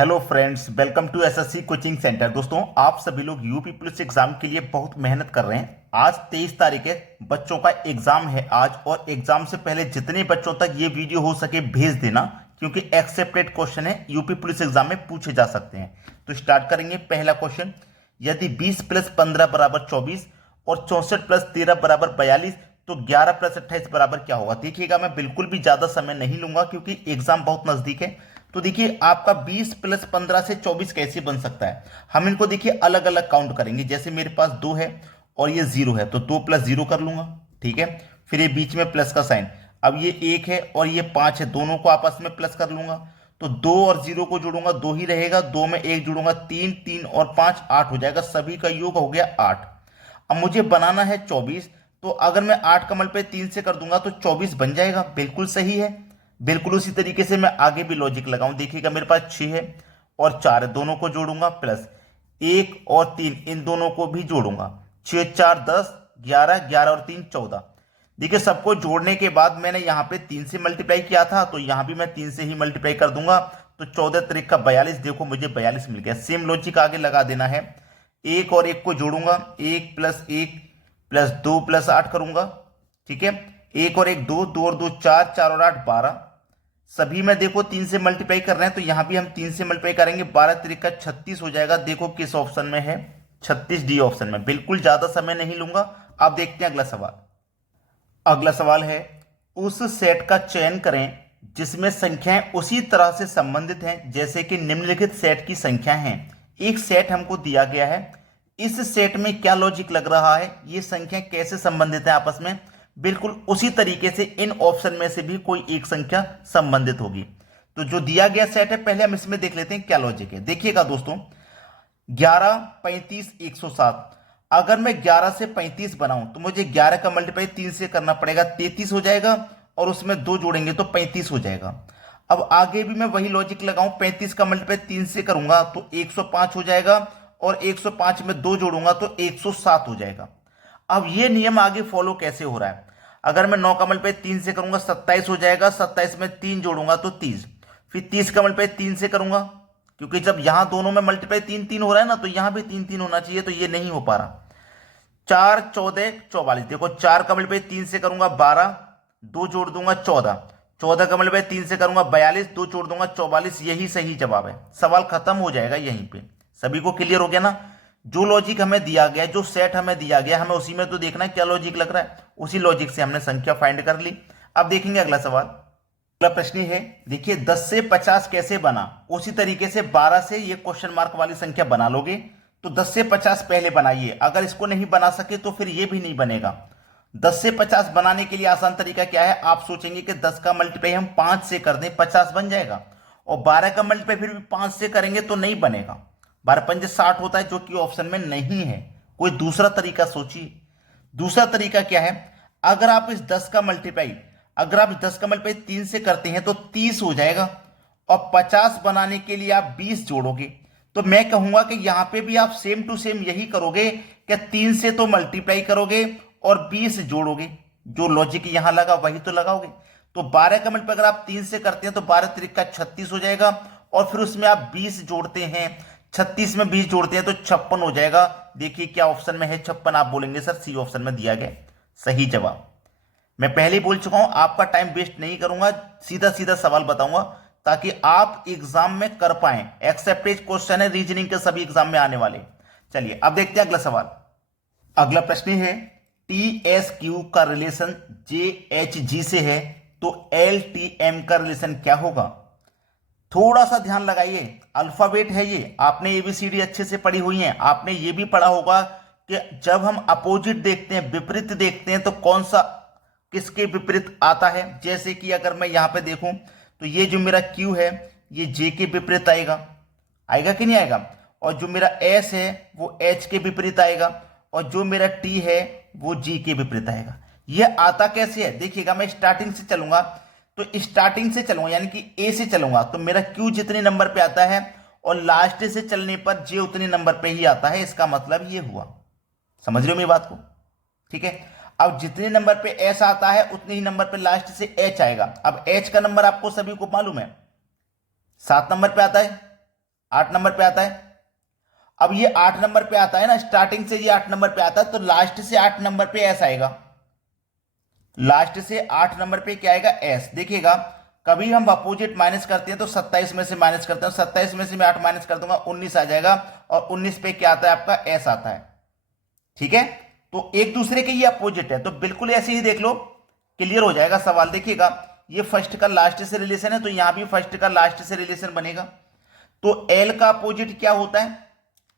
Hello friends, welcome to SSC coaching centre. दोस्तों, आप सभी लोग यूपी पुलिस एग्जाम के लिए बहुत मेहनत कर रहे हैं। आज 23 तारीख है, बच्चों का एग्जाम है आज। और एग्जाम से पहले जितने बच्चों तक ये वीडियो हो सके भेज देना, क्योंकि एक्सेप्टेड क्वेश्चन है, यूपी पुलिस एग्जाम में पूछे जा सकते हैं। तो स्टार्ट करेंगे। पहला क्वेश्चन, यदि 20 + 15 = 24 और 64 + 13 = 42, तो 11 + 28 बराबर क्या होगा? देखिएगा, मैं बिल्कुल भी ज्यादा समय नहीं लूंगा क्योंकि एग्जाम बहुत नजदीक है। तो देखिए, आपका 20 + 15 से 24 कैसे बन सकता है? हम इनको देखिए अलग अलग काउंट करेंगे। जैसे मेरे पास 2 है और ये 0 है, तो 2 + 0 कर लूंगा, ठीक है। फिर ये बीच में प्लस का साइन। अब ये 1 है और ये 5 है, दोनों को आपस में प्लस कर लूंगा। तो 2 और 0 को जोड़ूंगा, 2 ही रहेगा। 2 में 1 जोड़ूंगा, 3, 3 और 5 8 हो जाएगा। सभी का योग हो गया 8। अब मुझे बनाना है 24। तो अगर मैं 8 का मल्टीप्लाई 3 से कर दूंगा तो 24 बन जाएगा। बिल्कुल सही है। बिल्कुल उसी तरीके से मैं आगे भी लॉजिक लगाऊं। देखिएगा, मेरे पास 6 है और 4 है, दोनों को जोड़ूंगा, प्लस 1 और 3, इन दोनों को भी जोड़ूंगा। 6 4 10, 11, 11 और 3 14। देखिए, सबको जोड़ने के बाद मैंने यहाँ पे 3 से मल्टीप्लाई किया था, तो यहाँ भी मैं 3 से ही मल्टीप्लाई कर दूंगा। तो 14 त्रिक का 42। देखो, मुझे 42 मिल गया। सेम लॉजिक आगे लगा देना है। 1 और 1 को जोड़ूंगा, 1 + 1 + 2 + 8 करूंगा, ठीक है। 1 और 1 2, 2 और 2 4, 4 और 8 12। सभी में देखो 3 से मल्टीप्लाई कर रहे हैं, तो यहां भी हम 3 से मल्टीप्लाई करेंगे। 12 त्रिक का 36 हो जाएगा। देखो किस ऑप्शन में है? 36 डी ऑप्शन में। बिल्कुल ज्यादा समय नहीं लूंगा। आप देखते हैं अगला सवाल। अगला सवाल है, उस सेट का चयन करें जिसमें संख्याएं उसी तरह से संबंधित हैं जैसे कि निम्नलिखित सेट की संख्या हैं। एक सेट हमको दिया गया है। इस सेट में क्या लॉजिक लग रहा है? ये संख्या कैसे संबंधित है आपस में? बिल्कुल उसी तरीके से इन ऑप्शन में से भी कोई एक संख्या संबंधित होगी। तो जो दिया गया सेट है, पहले हम इसमें देख लेते हैं क्या लॉजिक है। देखिएगा दोस्तों, 11 35 107। अगर मैं 11 से 35 बनाऊं तो मुझे 11 का मल्टीप्लाई 3 से करना पड़ेगा, 33 हो जाएगा। और उसमें 2 जोड़ेंगे तो 35 हो जाएगा। अब आगे भी मैं वही लॉजिक लगाऊं, 35 का मल्टीप्लाई 3 से करूंगा तो 105 हो जाएगा। और 105 में 2 जोड़ूंगा तो 107 हो जाएगा। अब ये नियम आगे फॉलो कैसे हो रहा है? अगर मैं 9 का मल्टीप्लाई 3 से करूंगा 27 हो जाएगा। 27 में 3 जोड़ूंगा तो 30। फिर 30 का मल्टीप्लाई 3 से करूंगा, क्योंकि जब यहां दोनों में मल्टीप्लाई 3 3 हो रहा है ना, तो यहां भी 3 3 होना चाहिए, तो ये नहीं हो पा रहा। 4 14 44। देखो, 4 का मल्टीप्लाई 3 से करूंगा 12, 2 जोड़ दूंगा 14। 14 का मल्टीप्लाई 3 से करूंगा 42, 2 जोड़ दूंगा 44। यही सही जवाब है। सवाल खत्म हो जाएगा यहीं पे। सभी को क्लियर हो गया ना? जो लॉजिक हमें दिया गया, जो सेट हमें दिया गया, हमें उसी में तो देखना है क्या लॉजिक लग रहा है। उसी लॉजिक से हमने संख्या फाइंड कर ली। अब देखेंगे अगला सवाल। अगला प्रश्न है, देखिए 10 से 50 कैसे बना? उसी तरीके से 12 से ये क्वेश्चन मार्क वाली संख्या बना लोगे। तो 10 से 50 पहले बनाइए। अगर इसको नहीं बना सके तो फिर ये भी नहीं बनेगा। 10 से 50 बनाने के लिए आसान तरीका क्या है? आप सोचेंगे कि 10 का मल्टीप्लाई हम 5 से कर दें, 50 बन जाएगा। और 12 का मल्टीप्लाई फिर भी 5 से करेंगे तो नहीं बनेगा। 12 पंजे 60 होता है, जो कि ऑप्शन में नहीं है। कोई दूसरा तरीका सोचिए। दूसरा तरीका क्या है? अगर आप इस 10 का मल्टीप्लाई अगर आप 10 का मल्टीप्लाई 3 से करते हैं तो 30 हो जाएगा। और 50 बनाने के लिए आप 20 जोड़ोगे। तो मैं कहूंगा कि यहां पे भी आप सेम टू सेम यही करोगे कि 3 से तो मल्टीप्लाई करोगे और 20 जोड़ोगे। जो लॉजिक यहां लगा वही तो लगाओगे। तो 12 का मल्टीप्लाई अगर आप 3 से करते हैं तो 12 त्रिक का 36 हो जाएगा। और फिर उसमें आप 20 जोड़ते हैं, 36 में 20 जोड़ते हैं तो 56 हो जाएगा। देखिए क्या ऑप्शन में है 56? आप बोलेंगे सर सी ऑप्शन में दिया गया सही जवाब। मैं पहले ही बोल चुका हूं, आपका टाइम वेस्ट नहीं करूंगा, सीधा सीधा सवाल बताऊंगा ताकि आप एग्जाम में कर पाए। एक्सेप्टेड क्वेश्चन है रीजनिंग के सभी एग्जाम में आने वाले। चलिए अब देखते हैं अगला सवाल। अगला प्रश्न है, टी एस क्यू का रिलेशन जे एच जी से है, तो एल टी एम का रिलेशन क्या होगा? थोड़ा सा ध्यान लगाइए। अल्फाबेट है ये, आपने एबीसीडी अच्छे से पढ़ी हुई है। आपने ये भी पढ़ा होगा कि जब हम अपोजिट देखते हैं, विपरीत देखते हैं, तो कौन सा किसके विपरीत आता है। जैसे कि अगर मैं यहां पे देखूं तो ये जो मेरा क्यू है ये जे के विपरीत आएगा। आएगा कि नहीं आएगा? और जो मेरा एस है वो एच के विपरीत आएगा। और जो मेरा टी है वो जी के विपरीत आएगा। यह आता कैसे है? देखिएगा, मैं स्टार्टिंग से चलूंगा। तो स्टार्टिंग से चलूंगा यानी कि ए से चलूंगा तो मेरा क्यू जितने नंबर पे आता है और लास्ट से चलने पर जे उतने नंबर पे ही आता है। इसका मतलब ये हुआ। समझ रहे हो मेरी बात को? ठीक है। अब जितने नंबर पे एस आता है उतने ही नंबर पे लास्ट से एच आएगा। अब एच का नंबर आपको सभी को मालूम है, 7 नंबर पे आता है। 8 नंबर पे आता है। अब ये 8 नंबर पे आता है ना, स्टार्टिंग से ये 8 नंबर पे आता है, तो लास्ट से 8 नंबर पे एस आएगा। लास्ट से 8 नंबर पे क्या आएगा? एस। देखिएगा, कभी हम अपोजिट माइनस करते हैं तो 27 में से माइनस करते हैं, 27 में से मैं 8 माइनस कर दूंगा, 19 आ जाएगा, और 19 पे क्या आता है? आपका एस आता है। ठीक है, तो एक दूसरे के ये अपोजिट है, तो बिल्कुल ऐसे ही देख लो, क्लियर हो जाएगा सवाल। देखिएगा, ये फर्स्ट का लास्ट से रिलेशन है, तो यहां भी फर्स्ट का लास्ट से रिलेशन बनेगा। तो एल का अपोजिट क्या होता है?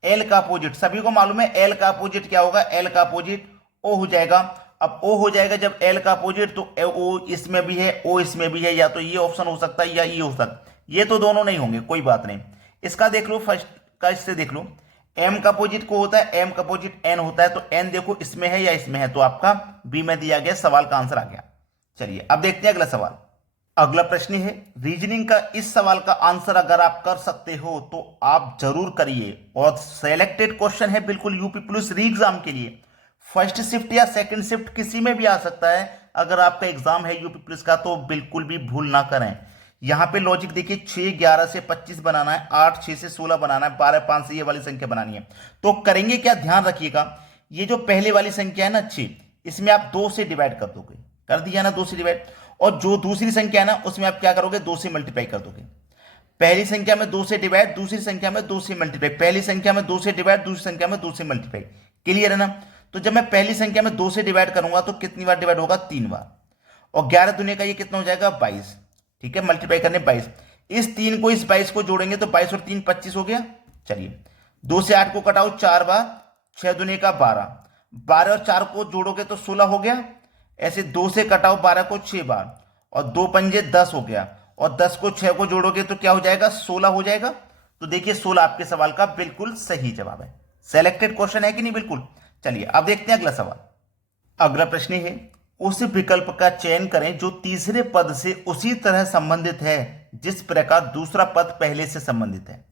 एल का अपोजिट सभी को मालूम है, एल का अपोजिट क्या होगा? एल का अपोजिट ओ हो जाएगा। अब ओ हो जाएगा जब एल का अपोजिट, तो ओ इसमें भी है, ओ इसमें भी है, या तो ये ऑप्शन हो सकता है या ये हो सकता है। ये तो दोनों नहीं होंगे, कोई बात नहीं। इसका देख लो, फर्स्ट का इससे देख लो, एम का अपोजिट को होता है, एम का अपोजिट एन होता है, तो एन देखो इसमें है या इसमें है, तो आपका बी में दिया गया, सवाल का आंसर आ गया। चलिए अब देखते हैं अगला सवाल। अगला प्रश्न है रीजनिंग का। इस सवाल का आंसर अगर आप कर सकते हो तो आप जरूर करिए, और सेलेक्टेड क्वेश्चन है बिल्कुल यूपी पुलिस री एग्जाम के लिए। फर्स्ट शिफ्ट या सेकंड शिफ्ट किसी में भी आ सकता है। अगर आपका एग्जाम है यूपी पुलिस का तो बिल्कुल भी भूल ना करें। यहां पे लॉजिक देखिए, 6 11 से 25 बनाना है, 8 6 से 16 बनाना है, 12 5 से ये वाली संख्या बनानी है। तो करेंगे क्या, ध्यान रखिएगा, ये जो पहले वाली संख्या है ना 6, इसमें आप 2 से डिवाइड कर दोगे, कर दिया ना 2 से डिवाइड। और जो दूसरी संख्या है ना, उसमें आप क्या करोगे? 2 से मल्टीप्लाई कर दोगे। पहली संख्या में 2 से डिवाइड, दूसरी संख्या में 2 से मल्टीप्लाई, पहली संख्या में 2 से डिवाइड, दूसरी संख्या में 2 से मल्टीप्लाई। क्लियर है ना? तो जब मैं पहली संख्या में 2 से डिवाइड करूंगा तो कितनी बार डिवाइड होगा? 3 बार। और 11 दुनिया का ये कितना हो जाएगा? 22। ठीक है, मल्टीप्लाई करने 22। इस 3 को इस 22 को जोड़ेंगे तो 22 और 3 25 हो गया। चलिए 2 से 8 को कटाओ 4 बार, 6 दुनिया का 12, 12 और 4 को जोड़ोगे तो 16 हो गया। ऐसे 2 से कटाओ 12 को 6 बार, और 2 पंजे 10 हो गया, और 10 को 6 को जोड़ोगे तो क्या हो जाएगा? 16 हो जाएगा। तो देखिए 16 आपके सवाल का बिल्कुल सही जवाब है। सेलेक्टेड क्वेश्चन है कि नहीं? बिल्कुल। चलिए अब देखते हैं अगला सवाल। अगला प्रश्न है उस विकल्प का चयन करें जो तीसरे पद से उसी तरह संबंधित है जिस प्रकार दूसरा पद पहले से संबंधित है।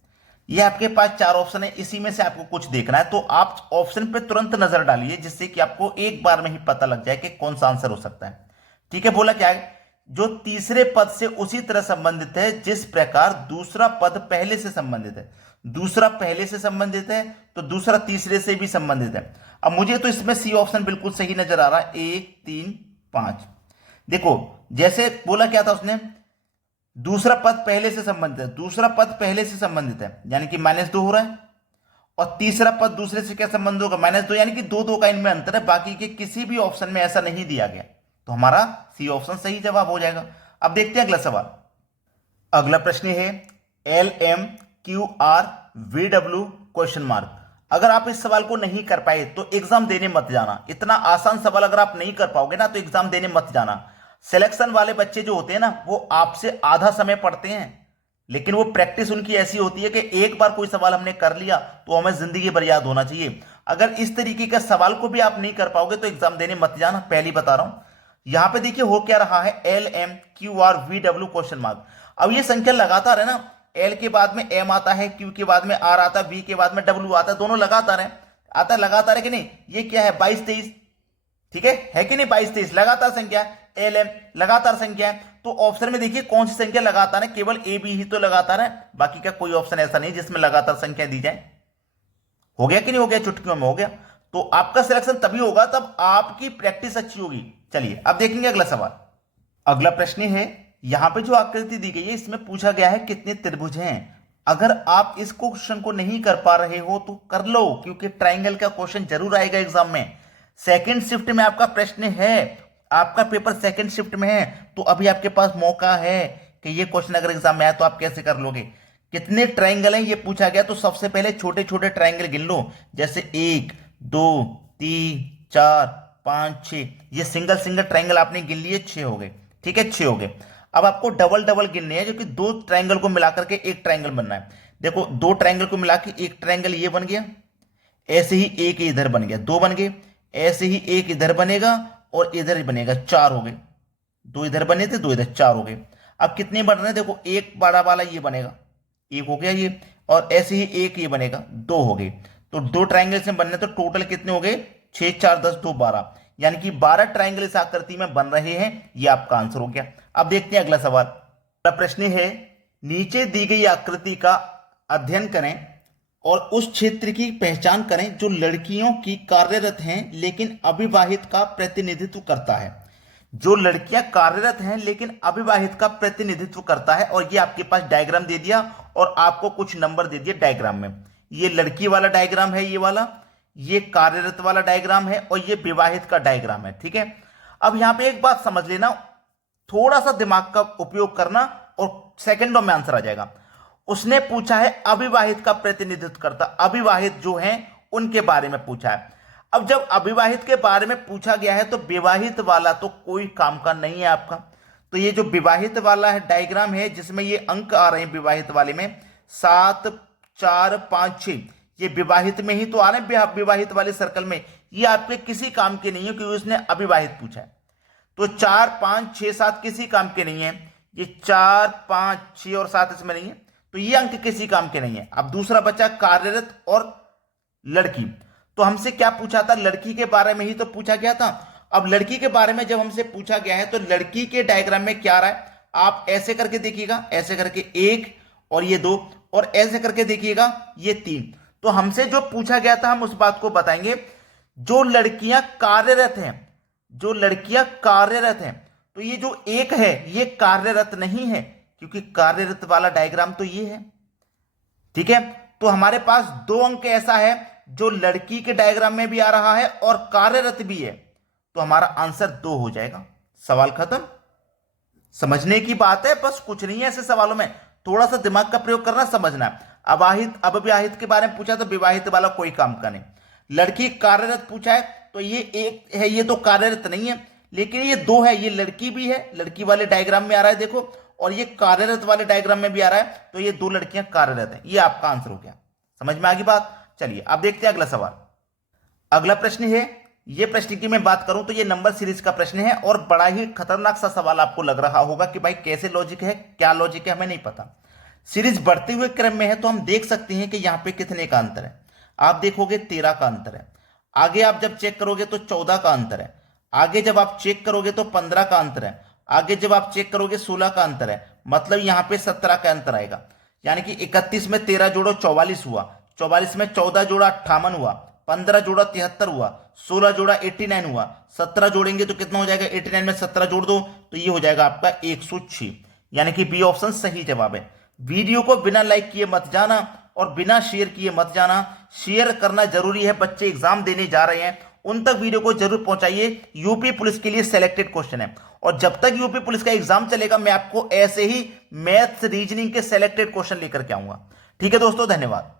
यह आपके पास 4 ऑप्शन है, इसी में से आपको कुछ देखना है, तो आप ऑप्शन पे तुरंत नजर डालिए जिससे कि आपको एक बार में ही पता लग जाए कि कौन सा आंसर हो सकता है। ठीक है, बोला क्या है? जो तीसरे पद से उसी तरह संबंधित है जिस प्रकार दूसरा पद पहले से संबंधित है। दूसरा पहले से संबंधित है तो दूसरा तीसरे से भी संबंधित है। अब मुझे तो इसमें सी ऑप्शन बिल्कुल सही नजर आ रहा है, 1 3 5। देखो जैसे बोला क्या था उसने, दूसरा पद पहले से संबंधित है, दूसरा पद पहले से संबंधित है यानी कि -2 हो रहा है, और तीसरा पद दूसरे से क्या संबंध होगा? -2, यानी कि 2 2 का इनमें अंतर है। बाकी के किसी भी ऑप्शन में ऐसा नहीं दिया गया, तो हमारा सी ऑप्शन सही जवाब हो जाएगा। अब देखते हैं अगला सवाल। अगला प्रश्न है LMQRVW क्वेश्चन मार्क। अगर आप इस सवाल को नहीं कर पाए तो एग्जाम देने मत जाना। इतना आसान सवाल अगर आप नहीं कर पाओगे ना तो एग्जाम देने मत जाना। सिलेक्शन वाले बच्चे जो होते हैं ना, वो आपसे आधा समय पढ़ते हैं, लेकिन वो प्रैक्टिस उनकी ऐसी होती है कि एक बार कोई सवाल हमने कर लिया तो हमें जिंदगी भर याद होना चाहिए। अगर इस तरीके के सवाल को भी आप नहीं कर पाओगे तो एग्जाम देने मत जाना, पहली बता रहा हूं। यहां पे देखिए हो क्या रहा है, LMQRVW क्वेश्चन मार्क। अब ये संख्या लगातार है ना, एल के बाद में एम आता है, क्यू के बाद में आर आता है, वी के बाद में डब्ल्यू आता है, दोनों लगातार है, आता है लगातार है कि नहीं? ये क्या है? 22 23। ठीक है कि नहीं? 22 23 लगातार संख्या, एल एम लगातार संख्या है। तो ऑप्शन में देखिए कौन सी संख्या लगातार है? केवल ए बी ही तो लगातार है, बाकी का कोई ऑप्शन ऐसा नहीं जिसमें लगातार संख्या दी जाए। हो गया कि नहीं हो गया? चुटकियों में हो गया। तो आपका सिलेक्शन तभी होगा तब आपकी प्रैक्टिस अच्छी होगी। चलिए अब देखेंगे अगला सवाल। अगला प्रश्न है, यहां पे जो आकृति दी गई है इसमें पूछा गया है कितने त्रिभुज हैं। अगर आप इस क्वेश्चन को नहीं कर पा रहे हो तो कर लो, क्योंकि ट्राइंगल का क्वेश्चन जरूर आएगा एग्जाम में। सेकंड शिफ्ट में आपका प्रश्न है, आपका पेपर सेकंड शिफ्ट में है, तो अभी आपके पास मौका है कि ये क्वेश्चन अगर एग्जाम में आया तो आप कैसे कर लोगे। कितने ट्राइंगल हैं ये पूछा गया, तो सबसे पहले छोटे छोटे ट्राइंगल गिन लो, जैसे 1 2 3 4 5 6। ये सिंगल सिंगल ट्राइंगल आपने गिन लिए, 6 हो गए। ठीक है, 6 हो गए। अब आपको डबल डबल गिनने हैं, जो कि 2 ट्राइंगल को मिलाकर के एक ट्राइंगल बनना है। देखो 2 ट्राइंगल को मिला के एक ट्राइंगल ये बन गया, ऐसे ही एक इधर बन गया, 2 बन गए, ऐसे ही एक इधर बनेगा और इधर ही बनेगा, 4 हो गए। 2 इधर बने थे, 2 इधर, 4 हो गए। अब कितने बन रहे हैं? देखो एक बड़ा वाला ये बनेगा, 1 हो गया ये, और ऐसे ही एक ये बनेगा, 2 हो गए। तो 2 ट्राइंगल से बनने तो टोटल कितने हो गए? 6 4 10 2 12, यानी कि 12 ट्राइंगल इस आकृति में बन रहे हैं। ये आपका आंसर हो गया। अब देखते हैं अगला सवाल। अगला प्रश्न है, नीचे दी गई आकृति का अध्ययन करें और उस क्षेत्र की पहचान करें जो लड़कियों की कार्यरत हैं लेकिन अविवाहित का प्रतिनिधित्व करता है। जो लड़कियां कार्यरत हैं लेकिन अविवाहित का प्रतिनिधित्व करता है, और ये आपके पास डायग्राम दे दिया और आपको कुछ नंबर दे दिए डायग्राम में। ये लड़की वाला डायग्राम है, ये वाला, ये कार्यरत वाला डायग्राम है और ये विवाहित का डायग्राम है। ठीक है, अब यहां पे एक बात समझ लेना, थोड़ा सा दिमाग का उपयोग करना और सेकंडों में आंसर आ जाएगा। उसने पूछा है अविवाहित का प्रतिनिधित्व करता, अविवाहित जो हैं उनके बारे में पूछा है। अब जब अविवाहित के बारे में पूछा गया है तो विवाहित वाला तो कोई काम का नहीं है आपका। तो ये जो विवाहित वाला है डायग्राम है जिसमें ये अंक आ रहे हैं विवाहित वाले में 7, 4, 5, 6, ये विवाहित में ही तो आ रहे हैं, विवाहित वाले सर्कल में। ये आपके किसी काम के नहीं है क्योंकि उसने अविवाहित पूछा है। तो 4, 5, 6, 7 किसी काम के नहीं है। ये 4, 5, 6 और 7 इसमें नहीं है, तो ये अंक किसी काम के नहीं है। अब दूसरा बचा कार्यरत और लड़की। तो हमसे क्या पूछा था, लड़की के बारे में ही तो पूछा गया था। अब लड़की के बारे में जब हमसे पूछा गया है तो लड़की के डायग्राम में क्या आ रहा है, आप ऐसे करके देखिएगा, ऐसे करके 1 और ये 2 और ऐसे करके देखिएगा ये 3। तो हमसे जो पूछा गया था हम उस बात को बताएंगे। जो लड़कियां कार्यरत हैं, जो लड़कियां कार्यरत हैं, तो ये जो 1 है ये कार्यरत नहीं है क्योंकि कार्यरत वाला डायग्राम तो ये है। ठीक है, तो हमारे पास 2 अंक ऐसा है जो लड़की के डायग्राम में भी आ रहा है और कार्यरत भी है, तो हमारा आंसर 2 हो जाएगा। सवाल खत्म। समझने की बात है, बस कुछ नहीं है ऐसे सवालों में, थोड़ा सा दिमाग का प्रयोग करना, समझना है। अविवाहित के बारे में पूछा तो विवाहित वाला कोई काम का नहीं। लड़की कार्यरत पूछा है तो ये 1 है, ये तो कार्यरत नहीं है, लेकिन ये 2 है, ये लड़की भी है, लड़की वाले डायग्राम में आ रहा है देखो, और ये कार्यरत वाले डायग्राम में भी आ रहा है, तो ये 2 लड़कियां कार्यरत हैं। ये आपका आंसर हो गया। समझ में आ गई बात। चलिए अब देखते हैं अगला सवाल। अगला प्रश्न है, ये प्रश्न की मैं बात करूं तो ये नंबर सीरीज का प्रश्न है और बड़ा ही खतरनाक सा सवाल आपको लग रहा होगा कि भाई कैसे लॉजिक है, क्या लॉजिक है, हमें नहीं पता। सीरीज बढ़ते हुए क्रम में है तो हम देख सकते हैं कि यहां पे कितने का अंतर है। आप देखोगे 13 का अंतर है, आगे आप जब चेक करोगे तो 14 का अंतर है, आगे जब आप चेक करोगे तो 15 का अंतर है, आगे जब आप चेक करोगे 16 का अंतर है, मतलब यहां पे 17 का अंतर आएगा। यानी कि 31 में 13 जोड़ो 44 हुआ, 44 में 14 जोड़ा 58 हुआ, 15 जोड़ा 73 हुआ, 16 जोड़ा 89 हुआ, 17 जोड़ेंगे तो कितना हो जाएगा, 89 में 17 जोड़ दो तो ये हो जाएगा आपका 106। यानी कि बी ऑप्शन सही जवाब है। वीडियो को बिना लाइक किए मत जाना और बिना शेयर किए मत जाना। शेयर करना जरूरी है, बच्चे एग्जाम देने जा रहे हैं उन तक वीडियो को जरूर पहुंचाइए। यूपी पुलिस के लिए सिलेक्टेड क्वेश्चन है और जब तक यूपी पुलिस का एग्जाम चलेगा मैं आपको ऐसे ही मैथ्स रीजनिंग के सिलेक्टेड क्वेश्चन लेकर के आऊंगा। ठीक है दोस्तों, धन्यवाद।